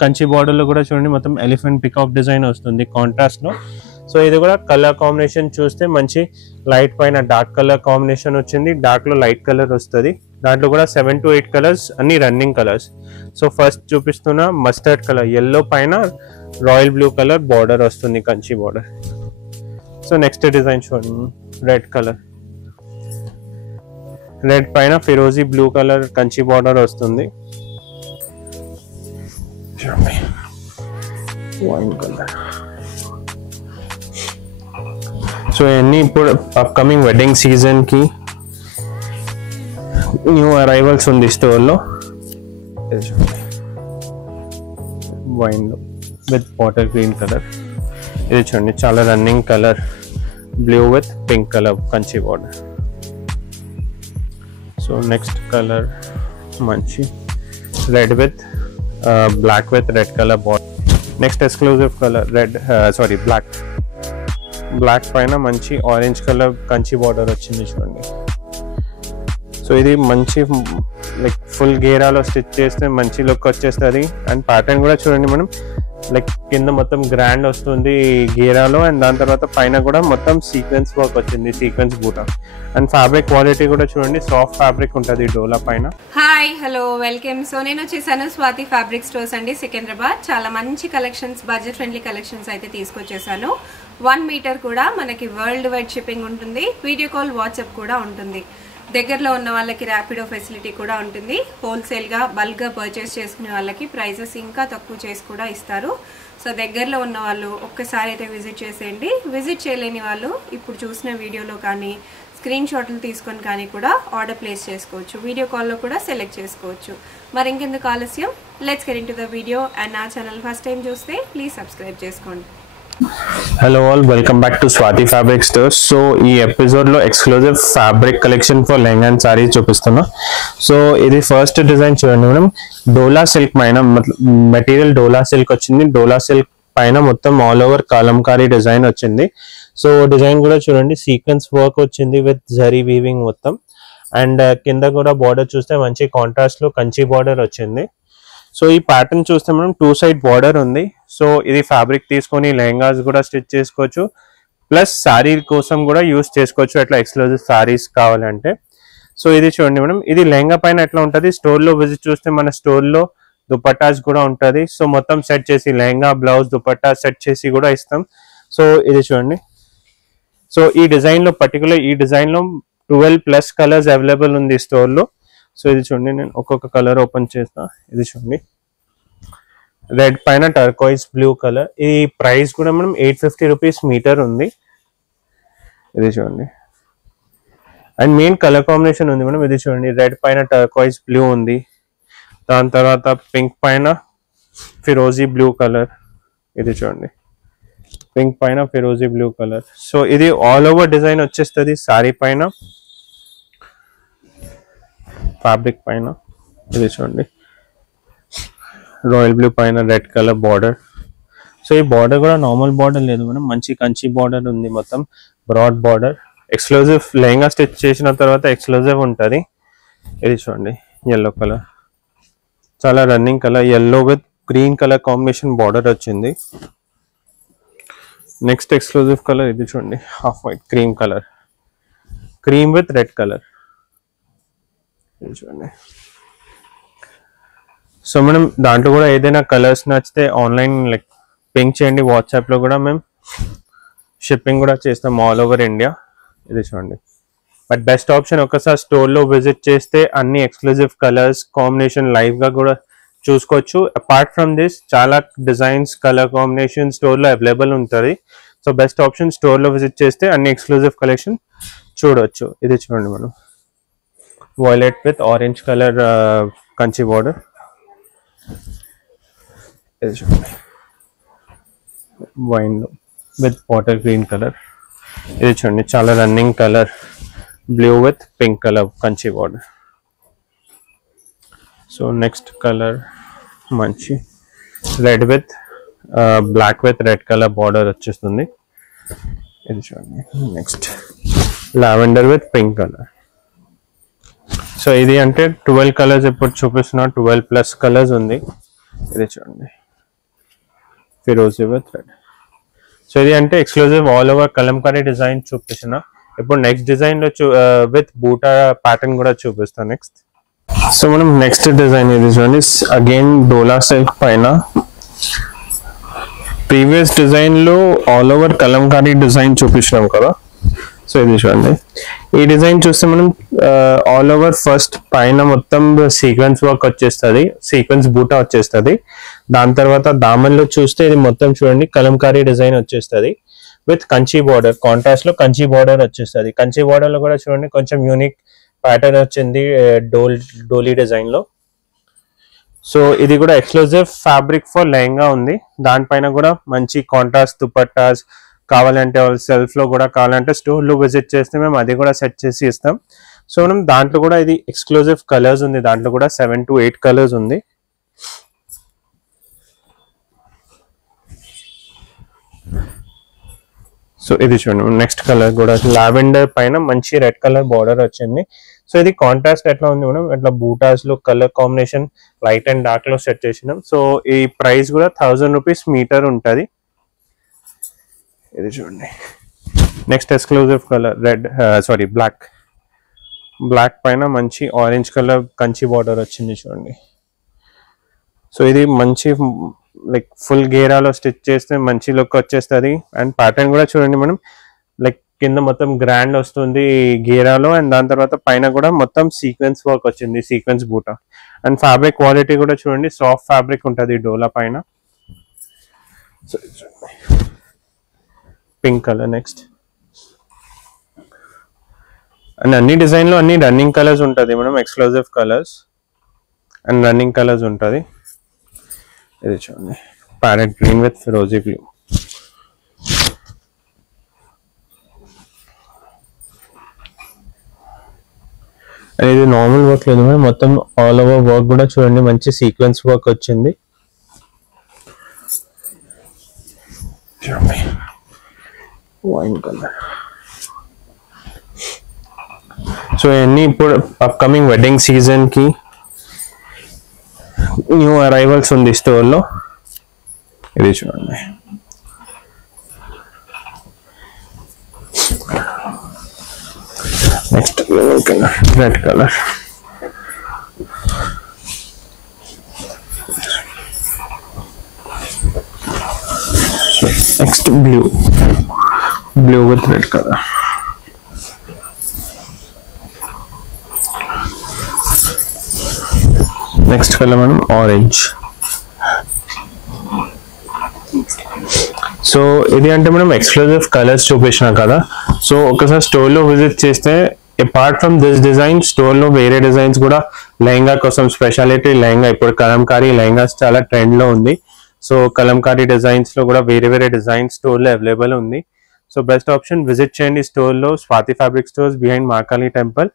Kanchi border లో కూడా చూడండి మొత్తం ఎలిఫెంట్ పికాక్ డిజైన్ వస్తుంది కాంట్రాస్ట్ లో. సో ఇది కూడా కలర్ కాంబినేషన్ చూస్తే మంచి లైట్ పైన డార్క్ కలర్ కాంబినేషన్ వచ్చింది, డార్క్ లో లైట్ కలర్ వస్తుంది. దాంట్లో కూడా 7 to 8 కలర్స్, అన్ని రన్నింగ్ కలర్స్. సో ఫస్ట్ చూపిస్తున్న మస్టర్డ్ కలర్, ఎల్లో పైన రాయల్ బ్లూ కలర్ బార్డర్ వస్తుంది, Kanchi border. So next design చూడండి, రెడ్ కలర్, రెడ్ పైన ఫిరోజీ బ్లూ కలర్ కంచి బార్డర్ వస్తుంది. Wine colour. సో ఇవన్నీ ఇప్పుడు అప్కమింగ్ వెడ్డింగ్ సీజన్ కి న్యూ అరైవల్స్ ఉంది స్టోర్ లో. వైన్ లో విత్ వాటర్ గ్రీన్ కలర్, ఇది చూడండి చాలా running colour, blue with pink colour Kanchi border. So next colour మంచి red with black with red colour border. Next exclusive colour red, black పైన మంచి ఆరెంజ్ కలర్ కంచి బార్డర్ వచ్చింది చూడండి. సో ఇది మంచి లైక్ ఫుల్ గేరాలో స్టిచ్ చేస్తే మంచి లుక్ వచ్చేస్తుంది. అండ్ ప్యాటర్న్ కూడా చూడండి మనం లైక్ కింద మొత్తం గ్రాండ్ వస్తుంది గేరాలో, అండ్ దాని తర్వాత పైన కూడా మొత్తం సీక్వెన్స్ వర్క్ వచ్చింది, సీక్వెన్స్ బూటా. అండ్ ఫ్యాబ్రిక్ క్వాలిటీ కూడా చూడండి సాఫ్ట్ ఫ్యాబ్రిక్ ఉంటుంది డోలా పైన. Hi hello welcome. సో నేను వచ్చేసాను స్వాతి ఫ్యాబ్రిక్ స్టోర్స్ అండి, సికింద్రాబాద్. చాలా మంచి కలెక్షన్స్, బడ్జెట్ ఫ్రెండ్లీ కలెక్షన్స్ అయితే తీసుకొచ్చేసాను. 1 మీటర్ కూడా మనకి వరల్డ్ వైడ్ షిప్పింగ్ ఉంటుంది, వీడియో కాల్ వాట్సాప్ కూడా ఉంటుంది. దగ్గరలో ఉన్న వాళ్ళకి ర్యాపిడో ఫెసిలిటీ కూడా ఉంటుంది. హోల్సేల్గా బల్క్గా పర్చేస్ చేసుకునే వాళ్ళకి ప్రైజెస్ ఇంకా తక్కువ చేసి కూడా ఇస్తారు. సో దగ్గరలో ఉన్న వాళ్ళు ఒక్కసారి అయితే విజిట్ చేసేయండి. విజిట్ చేయలేని వాళ్ళు ఇప్పుడు చూసిన వీడియోలో కానీ స్క్రీన్ షాట్లు తీసుకొని కానీ కూడా ఆర్డర్ ప్లేస్ చేసుకోవచ్చు, వీడియో కాల్లో కూడా సెలెక్ట్ చేసుకోవచ్చు. మరి ఇంకెందుకు ఆలస్యం, let's get into the video. And నా ఛానల్ ఫస్ట్ టైం చూస్తే ప్లీజ్ సబ్స్క్రైబ్ చేసుకోండి. Hello all, welcome back to Swathi fabric stores. So ఈ ఎపిసోడ్ లో exclusive fabric collection for lehenga and sorry చూపిస్తున్నా. సో ఇది ఫస్ట్ డిజైన్ చూడండి మనం, డోలా సిల్క్ పైన మెటీరియల్ డోలా సిల్క్ వచ్చింది. డోలా సిల్క్ పైన మొత్తం ఆల్ ఓవర్ కలంకారీ డిజైన్ వచ్చింది. సో డిజైన్ కూడా చూడండి సీక్వెన్స్ వర్క్ వచ్చింది విత్ జరీ వీవింగ్ మొత్తం. అండ్ కింద కూడా బార్డర్ చూస్తే మంచి కాంట్రాస్ట్ లో కంచి బార్డర్ వచ్చింది. సో ఈ ప్యాటర్న్ చూస్తే మనం 2 సైడ్ బార్డర్ ఉంది. సో ఇది ఫ్యాబ్రిక్ తీసుకొని లెహంగాస్ కూడా స్టిచ్ చేసుకోవచ్చు, ప్లస్ శారీ కోసం కూడా యూస్ చేసుకోవచ్చు అట్లా ఎక్స్క్లూజివ్ శారీస్ కావాలంటే. సో ఇది చూడండి మనం, ఇది లెహంగా పైన ఎట్లా ఉంటుంది, స్టోర్ లో విజిట్ చూస్తే మన స్టోర్ లో దుపట్టాస్ కూడా ఉంటుంది. సో మొత్తం సెట్ చేసి లెహంగా బ్లౌజ్ దుపట్టా సెట్ చేసి కూడా ఇస్తాం. సో ఇది చూడండి, సో ఈ డిజైన్ లో పర్టికులర్ ఈ డిజైన్ లో 12+ కలర్స్ అవైలబుల్ ఉంది స్టోర్ లో. సో ఇది చూడండి, నేను ఒక్కొక్క కలర్ ఓపెన్ చేస్తా. ఇది చూడండి రెడ్ పైన టర్కోయిస్ బ్లూ కలర్, ఈ ప్రైస్ కూడా మనం 850 రూపీస్ మీటర్ ఉంది. ఇది చూడండి, అండ్ మెయిన్ కలర్ కాంబినేషన్ ఉంది మనం. ఇది చూడండి రెడ్ పైన టర్కోయిస్ బ్లూ ఉంది, దాని తర్వాత పింక్ పైన ఫిరోజీ బ్లూ కలర్. ఇది చూడండి పింక్ పైన ఫిరోజీ బ్లూ కలర్. సో ఇది ఆల్ ఓవర్ డిజైన్ వచ్చేస్తుంది సారీ పైన, ఫ్యాబ్రిక్ పైన. ఇది చూడండి రాయల్ బ్లూ పైన రెడ్ కలర్ బార్డర్. సో ఈ బార్డర్ కూడా నార్మల్ బార్డర్ లేదు మనం, మంచి కంచి బార్డర్ ఉంది, మొత్తం broad border. Exclusive lehenga stitch చేసిన తర్వాత ఎక్స్క్లూజివ్ ఉంటుంది. ఇది చూడండి ఎల్లో కలర్, చాలా running colour, yellow with green colour combination border వచ్చింది. నెక్స్ట్ ఎక్స్క్లూజివ్ కలర్ ఇది చూడండి, half white cream colour, cream with red colour. చూడండి, సో మనం దాంట్లో కూడా ఏదైనా కలర్స్ నచ్చితే ఆన్లైన్ లైక్ పింక్ చేయండి, వాట్సాప్లో కూడా మేము షిప్పింగ్ కూడా చేస్తాం ఆల్ ఓవర్ ఇండియా. ఇది చూడండి, బట్ బెస్ట్ ఆప్షన్ ఒకసారి స్టోర్లో విజిట్ చేస్తే అన్ని ఎక్స్క్లూజివ్ కలర్స్ కాంబినేషన్ లైవ్గా కూడా చూసుకోవచ్చు. అపార్ట్ ఫ్రమ్ దిస్ చాలా డిజైన్స్ కలర్ కాంబినేషన్ స్టోర్లో అవైలబుల్ ఉంటుంది. సో బెస్ట్ ఆప్షన్ స్టోర్లో విజిట్ చేస్తే అన్ని ఎక్స్క్లూజివ్ కలెక్షన్ చూడవచ్చు. ఇది చూడండి మనం violet with orange colour Kanchi border. ఇది చూడండి wine with water green colour. ఇది చూడండి చాలా running colour, blue with pink colour Kanchi border. So next colour మంచి red with black with red colour border వచ్చేస్తుంది. ఇది చూడండి next lavender with pink colour. So ఇది అంటే 12 కలర్స్ ఇప్పుడు చూపిస్తున్నా, 12+ కలర్స్ ఉంది. ఇది చూడండి ఫిరోజీ విత్ రెడ్. సో ఇది అంటే exclusive all over Kalamkari design చూపించిన. ఇప్పుడు నెక్స్ట్ డిజైన్ లో విత్ బూటా ప్యాటర్న్ కూడా చూపిస్తాను నెక్స్ట్. సో మనం నెక్స్ట్ డిజైన్ ఇది చూడండి, అగైన్ డోలా సిల్క్ పైన. ప్రీవియస్ డిజైన్ లో ఆల్ ఓవర్ కలంకారీ డిజైన్ చూపించినాం కదా. సో ఇది చూడండి, ఈ డిజైన్ చూస్తే మనం ఆల్ ఓవర్ ఫస్ట్ పైన మొత్తం సీక్వెన్స్ వర్క్ వచ్చేస్తుంది, సీక్వెన్స్ బూటా వచ్చేస్తుంది. దాని తర్వాత దామన్లో చూస్తే ఇది మొత్తం చూడండి కలంకారీ డిజైన్ వచ్చేస్తుంది విత్ కంచి బార్డర్, కాంట్రాస్ట్ లో కంచి బార్డర్ వచ్చేస్తుంది. కంచి బార్డర్ లో కూడా చూడండి కొంచెం యూనిక్ ప్యాటర్న్ వచ్చింది డోలీ డిజైన్ లో. సో ఇది కూడా ఎక్స్క్లూజివ్ ఫ్యాబ్రిక్ ఫర్ లెహంగా ఉంది. దానిపైన కూడా మంచి కాంట్రాస్ట్ దుపట్టాస్ కావాలంటే సెల్ఫ్ లో కూడా కావాలంటే స్టోర్ లో విజిట్ చేస్తే మేము అది కూడా సెట్ చేసి ఇస్తాం. సో మనం దాంట్లో కూడా ఇది ఎక్స్క్లూజివ్ కలర్స్ ఉంది, దాంట్లో కూడా 7 to 8 కలర్స్ ఉంది. సో ఇది చూడండి నెక్స్ట్ కలర్ కూడా లావెండర్ పైన మంచి రెడ్ కలర్ బార్డర్ వచ్చింది. సో ఇది కాంట్రాస్ట్ ఎట్లా ఉంది మనం ఇట్లా బూటాస్ లో colour combination light and dark లో సెట్ చేసినాం. సో ఈ ప్రైస్ కూడా 1000 రూపీస్ మీటర్ ఉంటుంది. ఇది చూడండి next exclusive colour red black పైన మంచి ఆరెంజ్ కలర్ కంచి బార్డర్ వచ్చింది చూడండి. సో ఇది మంచి లైక్ ఫుల్ గేరాలో స్టిచ్ చేస్తే మంచి లుక్ వచ్చేస్తుంది. అండ్ ప్యాటర్న్ కూడా చూడండి మనం లైక్ కింద మొత్తం గ్రాండ్ వస్తుంది గేరాలో, అండ్ దాని తర్వాత పైన కూడా మొత్తం సీక్వెన్స్ వర్క్ వచ్చింది, సీక్వెన్స్ బూటా. అండ్ ఫ్యాబ్రిక్ క్వాలిటీ కూడా చూడండి సాఫ్ట్ ఫ్యాబ్రిక్ ఉంటుంది డోలా పైన. So pink colour next. And అన్ని డిజైన్లో అన్ని రన్నింగ్ కలర్స్ ఉంటుంది మనం, exclusive colours and running colours ఉంటుంది. ఇది చూడండి ప్యారెట్ గ్రీన్ విత్ ఫిరోజీ బ్లూ. అండ్ ఇది నార్మల్ వర్క్ లేదు మేడం, మొత్తం ఆల్ ఓవర్ వర్క్ కూడా చూడండి మంచి సీక్వెన్స్ వర్క్ వచ్చింది. Wine colour. సో ఇవన్నీ ఇప్పుడు అప్కమింగ్ వెడ్డింగ్ సీజన్ కి న్యూ అరైవల్స్ ఉంది స్టోర్ లో. ఇది చూడండి next colour red colour. Next blue with red colour. Next colour మనం ఆరెంజ్. సో ఇది అంటే మనం ఎక్స్క్లూజివ్ కలర్స్ చూపించినా కదా. సో ఒకసారి స్టోర్లో విజిట్ చేస్తే అపార్ట్ ఫ్రమ్ దిస్ డిజైన్ స్టోర్లో వేరే డిజైన్స్ కూడా లెహంగా కోసం స్పెషాలిటీ లెహంగా, ఇప్పుడు కలంకారీ లెహంగాస్ చాలా ట్రెండ్లో ఉంది. సో కలంకారీ డిజైన్స్లో కూడా వేరే డిజైన్ స్టోర్లో అవైలబుల్ ఉంది. సో బెస్ట్ ఆప్షన్ విజిట్ చేయండి స్టోర్లో, Swathi fabric stores behind Mahakali temple.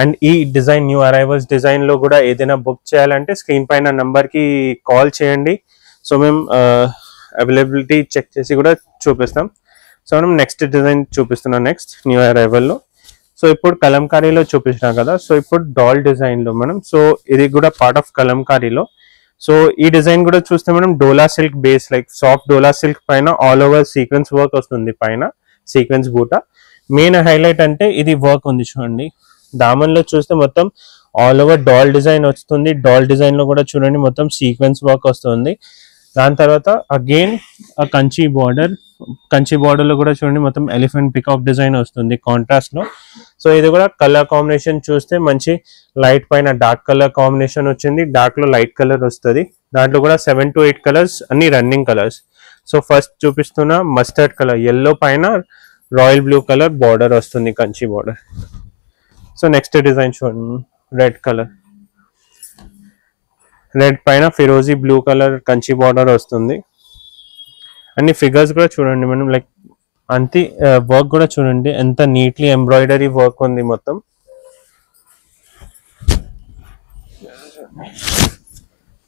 And ఈ డిజైన్ న్యూ అరైవల్స్ డిజైన్ లో కూడా ఏదైనా బుక్ చేయాలంటే స్క్రీన్ పైన నంబర్ కి కాల్ చేయండి. సో మేము అవైలబిలిటీ చెక్ చేసి కూడా చూపిస్తాం. సో మనం నెక్స్ట్ డిజైన్ చూపిస్తున్నాం నెక్స్ట్ న్యూ అరైవల్ లో. సో ఇప్పుడు కలంకారీలో చూపించినాం కదా. సో ఇప్పుడు డాల్ డిజైన్ లో మనం, సో ఇది కూడా పార్ట్ ఆఫ్ కలంకారీలో. సో ఈ డిజైన్ కూడా చూస్తే మనం డోలా సిల్క్ బేస్ లైక్ సాఫ్ట్ డోలా సిల్క్ పైన ఆల్ ఓవర్ సీక్వెన్స్ వర్క్ వస్తుంది, పైన సీక్వెన్స్ బూటా. మెయిన్ హైలైట్ అంటే ఇది వర్క్ ఉంది చూడండి. దామన్ లో చూస్తే మొత్తం ఆల్ ఓవర్ డాల్ డిజైన్ వస్తుంది. డాల్ డిజైన్ లో కూడా చూడండి మొత్తం సీక్వెన్స్ వర్క్ వస్తుంది. దాని తర్వాత అగైన్ ఆ కంచి బార్డర్ లో కూడా చూడండి మొత్తం ఎలిఫెంట్ పికాక్ డిజైన్ వస్తుంది కాంట్రాస్ట్ లో. సో ఇది కూడా కలర్ కాంబినేషన్ చూస్తే మంచి లైట్ పైన డార్క్ కలర్ కాంబినేషన్ వచ్చింది, డార్క్ లో లైట్ కలర్ వస్తుంది. దాంట్లో కూడా 7 to 8 కలర్స్ అన్ని రన్నింగ్ కలర్స్. సో ఫస్ట్ చూపిస్తున్న మస్టర్డ్ కలర్, ఎల్లో పైన రాయల్ బ్లూ కలర్ బార్డర్ వస్తుంది, Kanchi border. So next design చూడండి రెడ్ కలర్, రెడ్ పైన ఫిరోజీ బ్లూ కలర్ కంచి బార్డర్ వస్తుంది. అన్ని ఫిగర్స్ కూడా చూడండి మనం లైక్ అంతే వర్క్ కూడా చూడండి ఎంత నీట్లీ ఎంబ్రాయిడరీ వర్క్ ఉంది మొత్తం.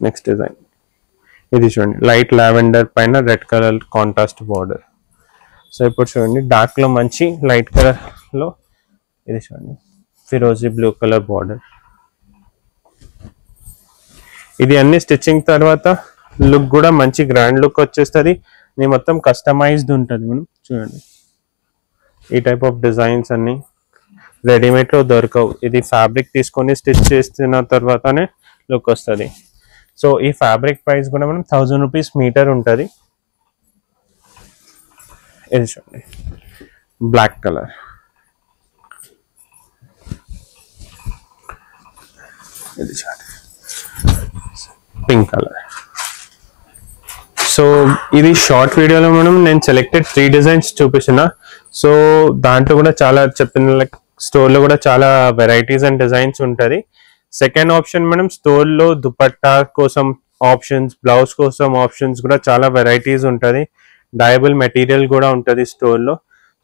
నెక్స్ట్ డిజైన్ ఇది చూడండి లైట్ లావెండర్ పైన red colour contrast border. So ఇప్పుడు చూడండి డార్క్ లో మంచి లైట్ కలర్ లో ఇది చూడండి ఫిరోజీ బ్లూ కలర్ బార్డర్. ఇది అన్ని స్టిచ్చింగ్ తర్వాత లుక్ కూడా మంచి గ్రాండ్ లుక్ వచ్చేస్తుంది. ఇది మొత్తం కస్టమైజ్డ్ ఉంటుంది మనం చూడండి. ఈ టైప్ ఆఫ్ డిజైన్స్ అన్ని రెడీమేడ్లో దొరకవు. ఇది ఫ్యాబ్రిక్ తీసుకొని స్టిచ్ చేస్తున్న తర్వాతనే లుక్ వస్తుంది. సో ఈ ఫ్యాబ్రిక్ ప్రైస్ కూడా మనం 1000 రూపీస్ మీటర్ ఉంటుంది. ఇది చూడండి బ్లాక్ కలర్. ఇది చూడండి పింక్ కలర్. సో ఇది షార్ట్ వీడియోలో నేను సెలెక్టెడ్ 3 డిజైన్స్ చూపిస్తున్నా. సో దాంట్లో కూడా చాలా చెప్పిన లైక్ స్టోర్లో కూడా చాలా వెరైటీస్ అండ్ డిజైన్స్ ఉంటుంది. సెకండ్ ఆప్షన్ మనం స్టోర్లో దుపట్టా కోసం ఆప్షన్స్, బ్లౌజ్ కోసం ఆప్షన్స్ కూడా చాలా వెరైటీస్ ఉంటుంది. డయబుల్ మెటీరియల్ కూడా ఉంటుంది స్టోర్లో.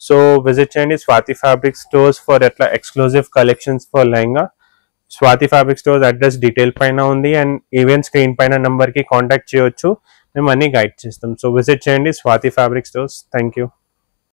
సో విజిట్ చేయండి స్వాతి ఫ్యాబ్రిక్ స్టోర్స్ ఫర్ ఎట్లా exclusive collections for lehenga. Swathi fabric stores address detail పైన ఉంది అండ్ ఈవెన్ స్క్రీన్ పైన నెంబర్కి కాంటాక్ట్ చేయొచ్చు. మేము అన్ని గైడ్ చేస్తాం. సో విజిట్ చేయండి Swathi fabric stores. Thank you.